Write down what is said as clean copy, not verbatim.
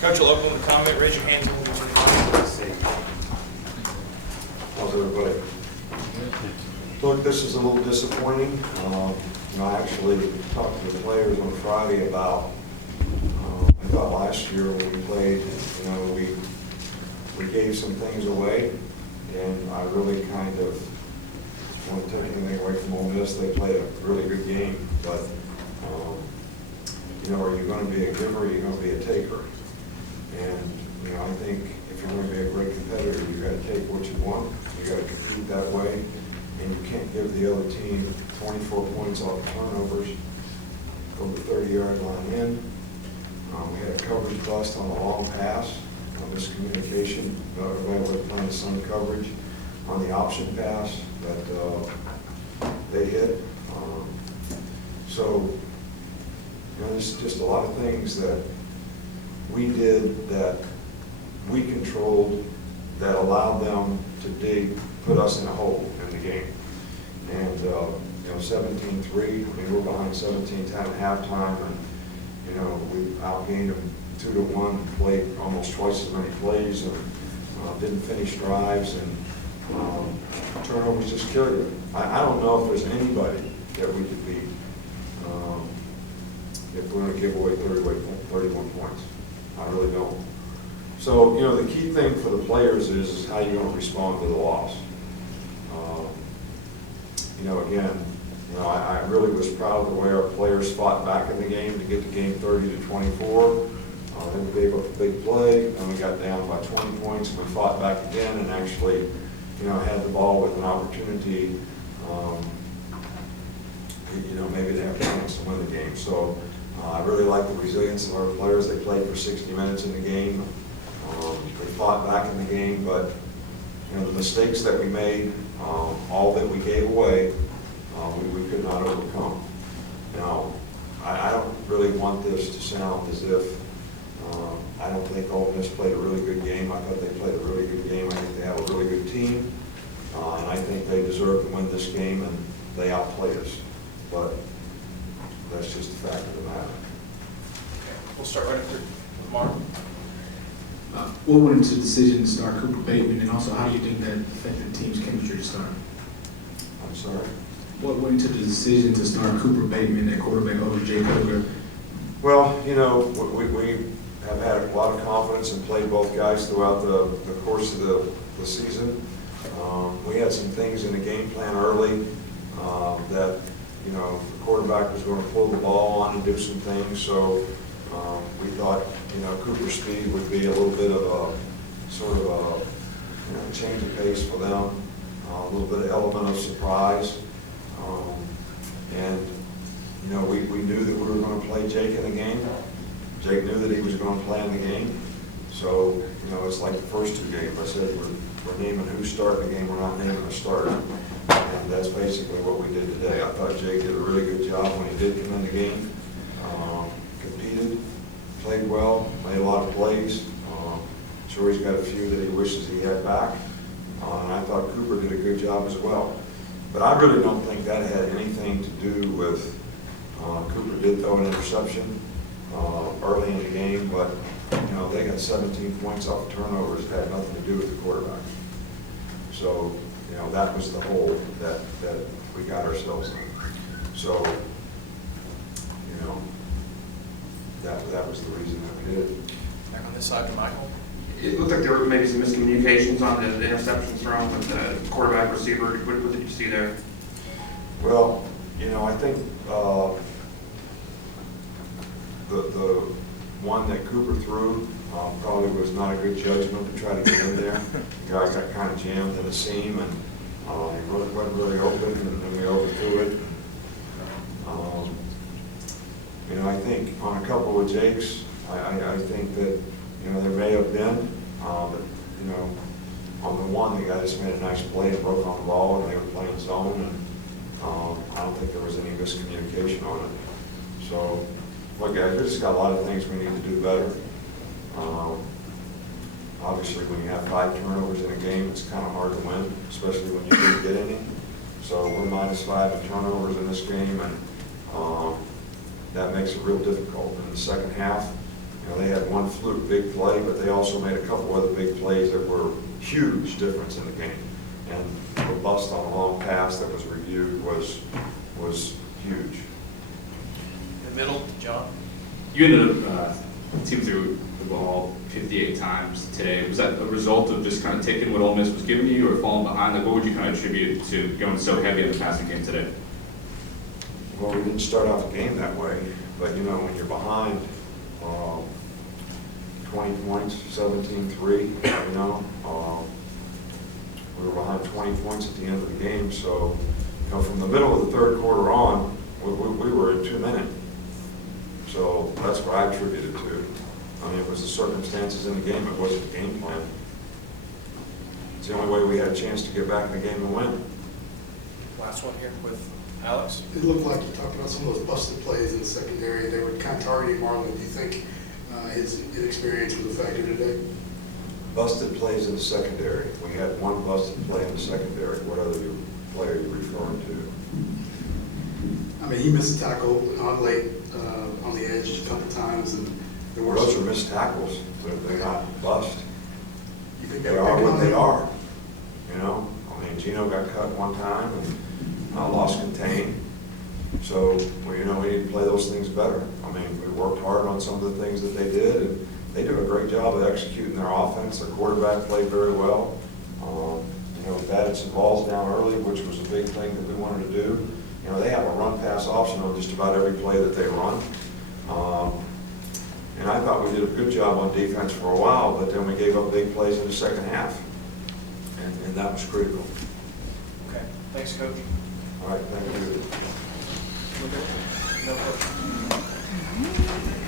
Coach will open with a comment. Raise your hands and we'll get you the mic. Let's see. How's everybody? Look, this is a little disappointing. I actually talked to the players on Friday about, I thought last year when we played, we gave some things away, and I really kind of want to take anything away from Ole Miss. They played a really good game, but, are you going to be a giver or are you going to be a taker? And, I think if you're going to be a great competitor, you've got to take what you want. You've got to compete that way. And you can't give the other team 24 points off turnovers from the 30-yard line in. We had a coverage bust on a long pass, miscommunication. Everybody was playing some coverage on the option pass that they hit. There's just a lot of things that we did that we controlled that allowed them to put us in a hole in the game. And, 17-3, we're behind 17-10 at halftime, and, we outgained them 2-1, played almost twice as many plays, and didn't finish drives, and turnovers just kill you. I don't know if there's anybody that we could beat if we're going to give away 31 points. I really don't. So, the key thing for the players is how you're going to respond to the loss. I really was proud of the way our players fought back in the game to get the game 30-24. Then we gave up a big play, and we got down by 20 points, and we fought back again and actually, had the ball with an opportunity, maybe to have a chance to win the game. So I really like the resilience of our players. They played for 60 minutes in the game. They fought back in the game, but the mistakes that we made, all that we gave away, we could not overcome. Now, I don't really want this to sound as if I don't think Ole Miss played a really good game. I thought they played a really good game. I think they have a really good team, and I think they deserve to win this game, and they outplayed us. But that's just the fact of the matter. Okay, we'll start right up here. Mark? What went into the decision to start Cooper Bateman, and also how do you think that affected the team's chemistry to start? I'm sorry? What went into the decision to start Cooper Bateman at quarterback over Jay Coker? Well, we have had a lot of confidence and played both guys throughout the course of the season. We had some things in the game plan early that, the quarterback was going to pull the ball on and do some things, so we thought, Cooper's speed would be a little bit of a sort of a change of pace for them, a little bit of element of surprise. We knew that we were going to play Jake in the game. Jake knew that he was going to play in the game. So, it's like the first two games. I said we're naming who's starting the game, we're not naming a starter. And that's basically what we did today. I thought Jake did a really good job when he did come in the game. Competed, played well, made a lot of plays. Sure, he's got a few that he wishes he had back. And I thought Cooper did a good job as well. But I really don't think that had anything to do with Cooper did throw an interception early in the game, but they got 17 points off turnovers. It had nothing to do with the quarterback. So that was the hole that we got ourselves in. So that was the reason that we did it. Back on this side to Michael. It looked like there were maybe some miscommunications on the interceptions thrown with the quarterback receiver. What did you see there? Well, I think the one that Cooper threw probably was not a good judgment to try to get in there. The guy got kind of jammed in the seam, and he wasn't really open, and we overthrew it. I think on a couple of Jake's, I think that there may have been, but on the one, the guy just made a nice play and broke on the ball, and they were playing zone, and I don't think there was any miscommunication on it. So, look, guys, we just got a lot of things we need to do better. Obviously, when you have 5 turnovers in a game, it's kind of hard to win, especially when you didn't get any. So we're -5 in turnovers in this game, and that makes it real difficult. In the second half, You know, they had one fluke big play, but they also made a couple other big plays that were huge difference in the game. And the bust on a long pass that was reviewed was huge. In the middle, John? You ended up team through the ball 58 times today. Was that a result of just kind of taking what Ole Miss was giving you or falling behind? Like, what would you kind of attribute to going so heavy in the passing game today? Well, we didn't start off the game that way, but you know, when you're behind 20 points, 17-3, you know, we were behind 20 points at the end of the game, so, you know, from the middle of the third quarter on, we were in 2 minutes. So that's what I attribute it to. I mean, it was the circumstances in the game, it wasn't the game plan. It's the only way we had a chance to get back in the game and win. Last one here with Alex. It looked like you talked about some of those busted plays in the secondary. They were kind of targeting Marlon. Do you think his inexperience was a factor today? Busted plays in the secondary. We had one busted play in the secondary. What other player are you referring to? I mean, he missed a tackle on late on the edge a couple times, and there were Those are missed tackles. They're not bust. You think They that are pick what on they him? are. You know, I mean, Gino got cut one time and lost contain. So, well, you know, we need to play those things better. I mean, we worked hard on some of the things that they did, and they do a great job of executing their offense. Their quarterback played very well. You know, batted some balls down early, which was a big thing that we wanted to do. You know, they have a run-pass option on just about every play that they run. And I thought we did a good job on defense for a while, but then we gave up big plays in the second half. And that was critical. Okay, thanks, Coach. All right, thank you. No question.